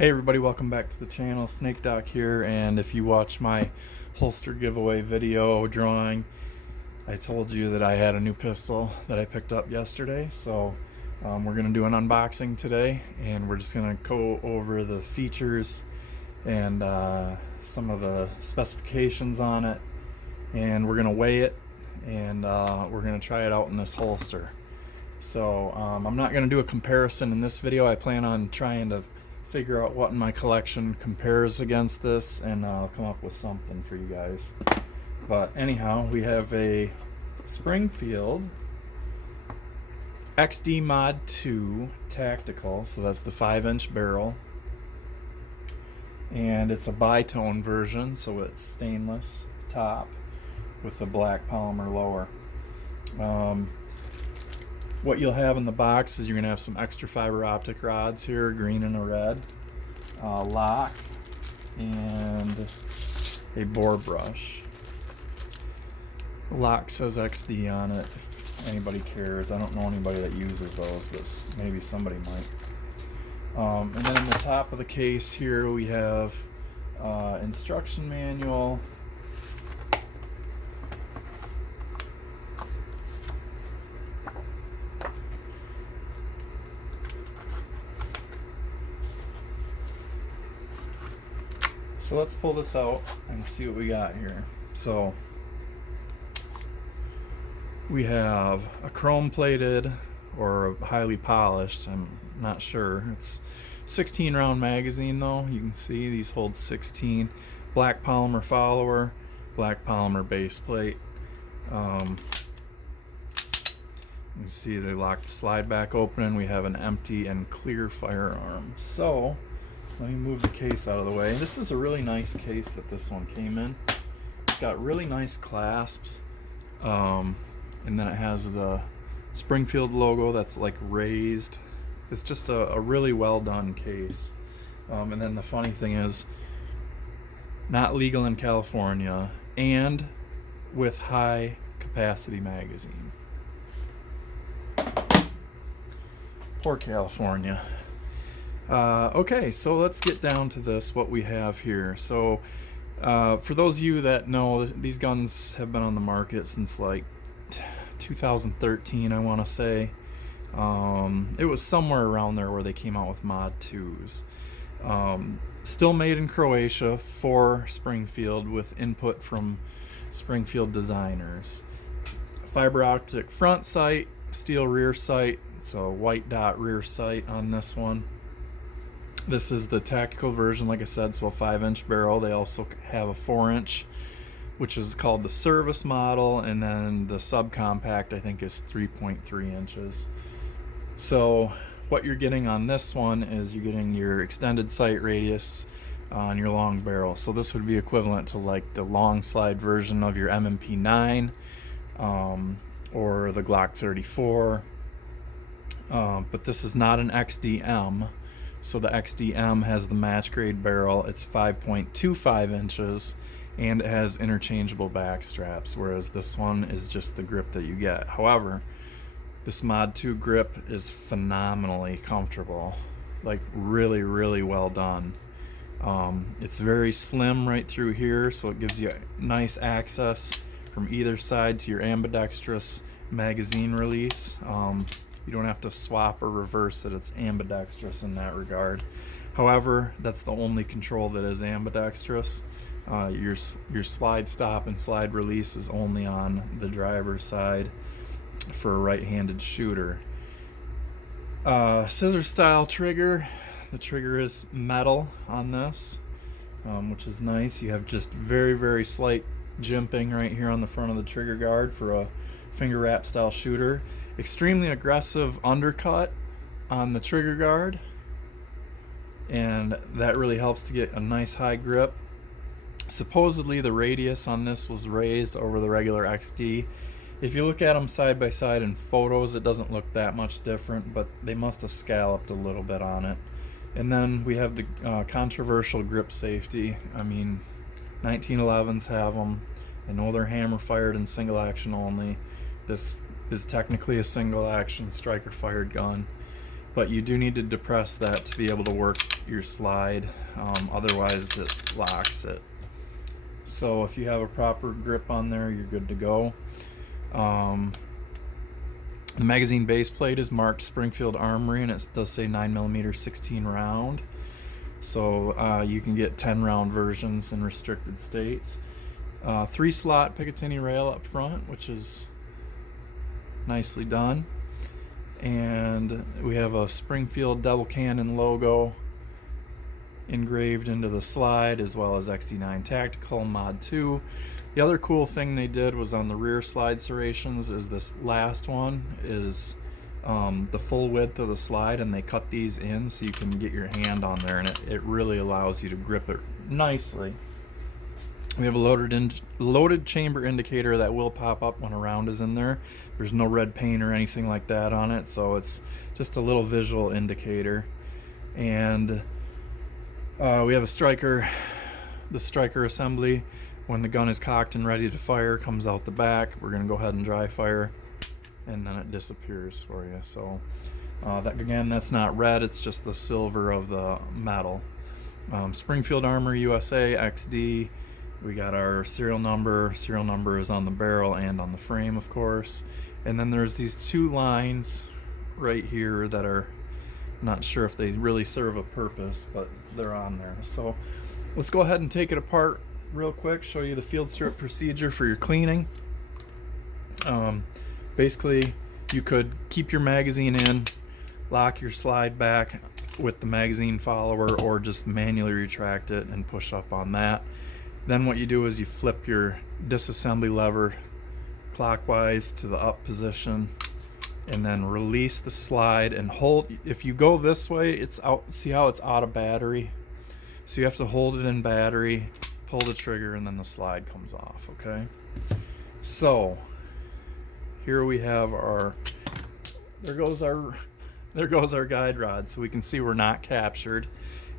Hey everybody, welcome back to the channel. Snake Doc here, and if you watch my holster giveaway video drawing, I told you that I had a new pistol that I picked up yesterday. So we're going to do an unboxing today, and we're just going to go over the features and some of the specifications on it, and we're going to weigh it, and we're going to try it out in this holster. So I'm not going to do a comparison in this video. I plan on trying to figure out what in my collection compares against this, and I'll come up with something for you guys. But anyhow, we have a Springfield XD Mod.2 tactical, so that's the 5-inch barrel, and it's a bi-tone version, so it's stainless top with a black polymer lower. What you'll have in the box is you're going to have some extra fiber optic rods here, green and a red, lock, and a bore brush. The lock says XD on it, if anybody cares. I don't know anybody that uses those, but maybe somebody might. And then in the top of the case here we have instruction manual, so let's pull this out and see what we got here. So we have a chrome plated or highly polished, I'm not sure. It's 16 round magazine though. You can see these hold 16. Black polymer follower, black polymer base plate. You can see they lock the slide back open, and we have an empty and clear firearm. So let me move the case out of the way. This is a really nice case that this one came in. It's got really nice clasps, and then it has the Springfield logo that's like raised. It's just a really well done case. And then the funny thing is, not legal in California, and with high capacity magazine. Poor California. Okay, so let's get down to this, what we have here. So for those of you that know, these guns have been on the market since like 2013, I want to say. It was somewhere around there where they came out with Mod 2s. Still made in Croatia for Springfield, with input from Springfield designers. Fiber optic front sight, steel rear sight. It's a white dot rear sight on this one. This is the tactical version, like I said, so a 5-inch barrel. They also have a 4-inch, which is called the service model, and then the subcompact, I think, is 3.3 inches. So what you're getting on this one is you're getting your extended sight radius on your long barrel. So this would be equivalent to like the long slide version of your M&P 9 or the Glock 34. But this is not an XDM. So the XDM has the match grade barrel. It's 5.25 inches, and it has interchangeable back straps, whereas this one is just the grip that you get. However, this Mod 2 grip is phenomenally comfortable, like really, really well done. It's very slim right through here, so it gives you nice access from either side to your ambidextrous magazine release. You don't have to swap or reverse it. It's ambidextrous in that regard. However, that's the only control that is ambidextrous. Your slide stop and slide release is only on the driver's side for a right-handed shooter. Scissor style trigger. The trigger is metal on this, which is nice. You have just very, very slight jimping right here on the front of the trigger guard for a finger wrap style shooter. Extremely aggressive undercut on the trigger guard, and that really helps to get a nice high grip. Supposedly the radius on this was raised over the regular XD. If you look at them side by side in photos, it doesn't look that much different, but they must have scalloped a little bit on it. And then we have the controversial grip safety. I mean, 1911s have them. I know they're hammer fired and single action only. This is technically a single action striker fired gun, but you do need to depress that to be able to work your slide. Otherwise it locks it. So if you have a proper grip on there, you're good to go. The magazine base plate is marked Springfield Armory, and it does say 9mm 16 round. So you can get 10 round versions in restricted states. 3-slot Picatinny rail up front, which is nicely done. And we have a Springfield double cannon logo engraved into the slide, as well as XD9 Tactical Mod 2. The other cool thing they did was on the rear slide serrations is this last one is the full width of the slide, and they cut these in so you can get your hand on there, and it really allows you to grip it nicely. We have a loaded chamber indicator that will pop up when a round is in there. There's no red paint or anything like that on it, so it's just a little visual indicator. And we have a striker. The striker assembly, when the gun is cocked and ready to fire, comes out the back. We're going to go ahead and dry fire, and then it disappears for you. So that's not red, it's just the silver of the metal. Springfield Armory USA XD. We got our serial number. Serial number is on the barrel and on the frame, of course. And then there's these 2 lines right here that are not sure if they really serve a purpose, but they're on there. So let's go ahead and take it apart real quick, show you the field strip procedure for your cleaning. Basically, you could keep your magazine in, lock your slide back with the magazine follower, or just manually retract it and push up on that. Then what you do is you flip your disassembly lever clockwise to the up position, and then release the slide and hold. If you go this way, it's out. See how it's out of battery? So you have to hold it in battery, pull the trigger, and then the slide comes off, okay? So here we have our, there goes our guide rod, so we can see we're not captured,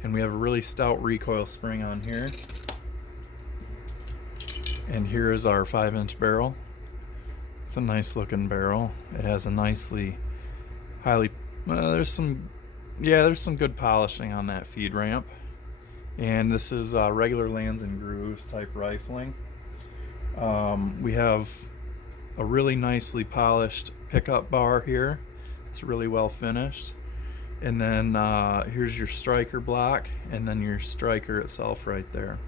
and we have a really stout recoil spring on here. And here is our 5-inch barrel. It's a nice looking barrel. It has a nicely there's some good polishing on that feed ramp. And this is regular lands and grooves type rifling. We have a really nicely polished pickup bar here. It's really well finished. And then here's your striker block, and then your striker itself right there.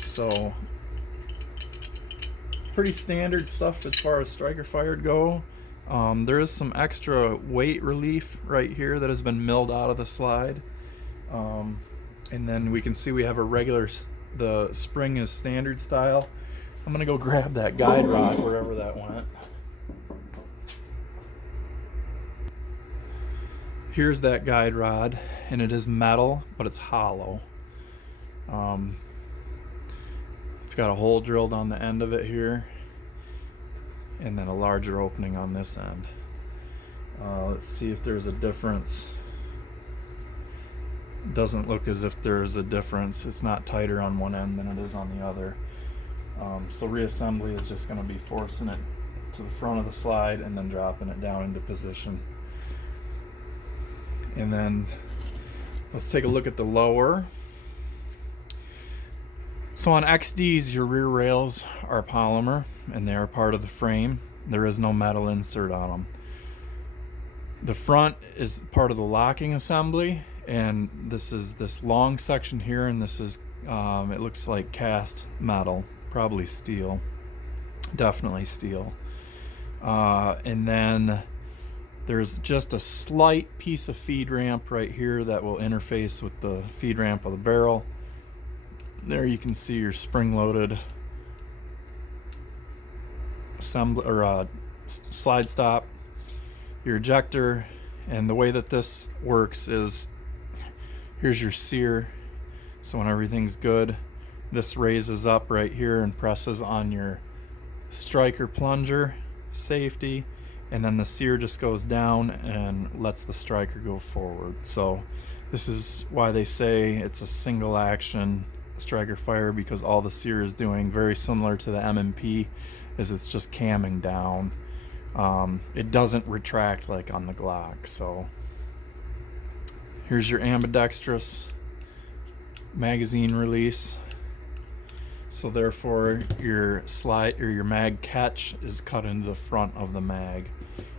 So pretty standard stuff as far as striker fired go. There is some extra weight relief right here that has been milled out of the slide. And then we can see we have a regular, the spring is standard style. I'm gonna go grab that guide rod wherever that went. Here's that guide rod, and it is metal, but it's hollow. It's got a hole drilled on the end of it here, and then a larger opening on this end. Let's see if there's a difference. It doesn't look as if there's a difference. It's not tighter on one end than it is on the other. So reassembly is just going to be forcing it to the front of the slide and then dropping it down into position. And then let's take a look at the lower. So on XDs, your rear rails are polymer, and they are part of the frame. There is no metal insert on them. The front is part of the locking assembly, and this is this long section here, and this is, it looks like cast metal, probably steel, definitely steel. And then there's just a slight piece of feed ramp right here that will interface with the feed ramp of the barrel. There you can see your spring-loaded assembly or slide stop, your ejector, and the way that this works is here's your sear. So when everything's good, this raises up right here and presses on your striker plunger safety, and then the sear just goes down and lets the striker go forward. So this is why they say it's a single action striker fire, because all the sear is doing, very similar to the M&P, is it's just camming down. It doesn't retract like on the Glock. So Here's your ambidextrous magazine release. So therefore your slide or your mag catch is cut into the front of the mag.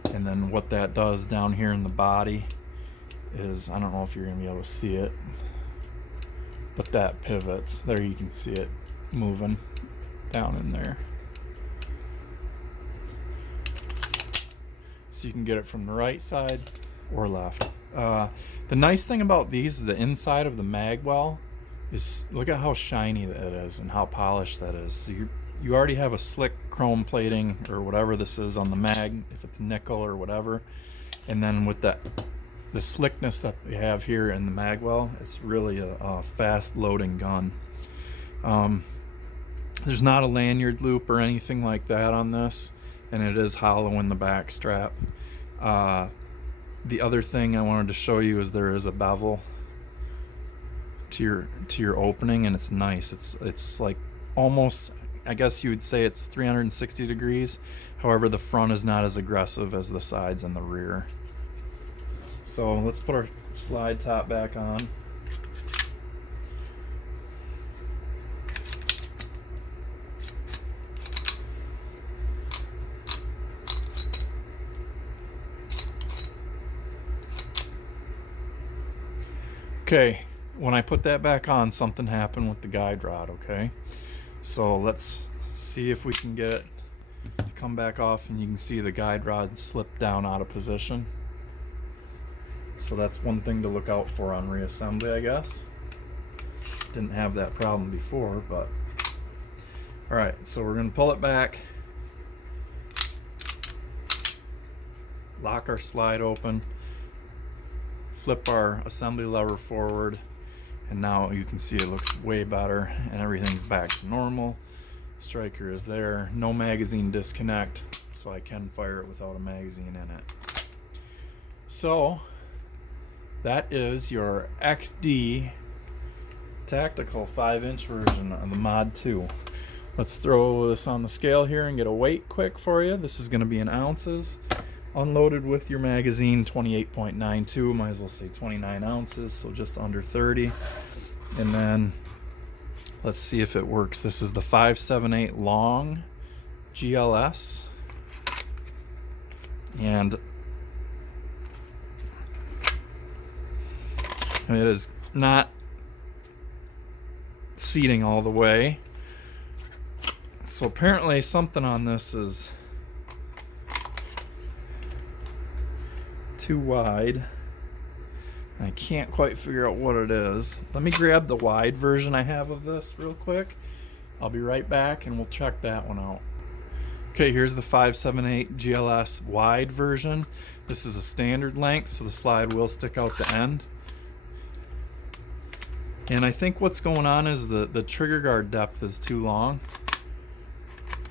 And then what that does down here in the body is, I don't know if you're gonna be able to see it, but that pivots. There you can see it moving down in there. So you can get it from the right side or left. The nice thing about these, the inside of the mag well, is look at how shiny that is and how polished that is. So you already have a slick chrome plating or whatever this is on the mag, if it's nickel or whatever. And then with the slickness that they have here in the mag well, it's really a fast loading gun. There's not a lanyard loop or anything like that on this, and it is hollow in the back strap. The other thing I wanted to show you is there is a bevel to your opening, and it's nice. It's like almost, I guess you would say it's 360 degrees. However, the front is not as aggressive as the sides and the rear. So let's put our slide top back on. Okay, when I put that back on, something happened with the guide rod, okay? So let's see if we can get it to come back off, and you can see the guide rod slip down out of position. So that's one thing to look out for on reassembly, I guess. Didn't have that problem before, but... Alright, so we're going to pull it back. Lock our slide open. Flip our assembly lever forward, and now you can see it looks way better and everything's back to normal. Striker is there, no magazine disconnect, so I can fire it without a magazine in it. So that is your XD tactical 5-inch version of the Mod 2. Let's throw this on the scale here and get a weight quick for you. This is going to be in ounces. Unloaded with your magazine, 28.92, might as well say 29 ounces, so just under 30. And then let's see if it works. This is the 5.78 long GLS, and it is not seating all the way. So apparently something on this is too wide. I can't quite figure out what it is. Let me grab the wide version I have of this real quick. I'll be right back and we'll check that one out. Okay, here's the 5.78 GLS wide version. This is a standard length, so the slide will stick out the end. And I think what's going on is the trigger guard depth is too long.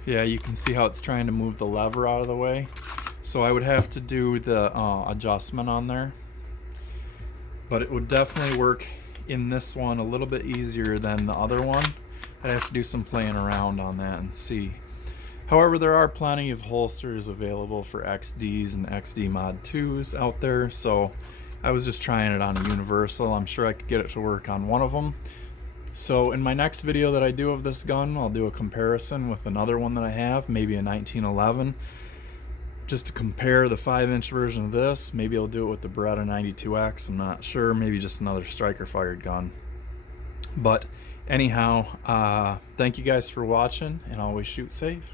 Yeah, you can see how it's trying to move the lever out of the way. So I would have to do the adjustment on there. But it would definitely work in this one a little bit easier than the other one. I'd have to do some playing around on that and see. However, there are plenty of holsters available for XDs and XD Mod.2s out there, so I was just trying it on a universal. I'm sure I could get it to work on one of them. So in my next video that I do of this gun, I'll do a comparison with another one that I have, maybe a 1911, just to compare the 5-inch version of this. Maybe I'll do it with the Beretta 92X, I'm not sure. Maybe just another striker fired gun. But anyhow, thank you guys for watching, and always shoot safe.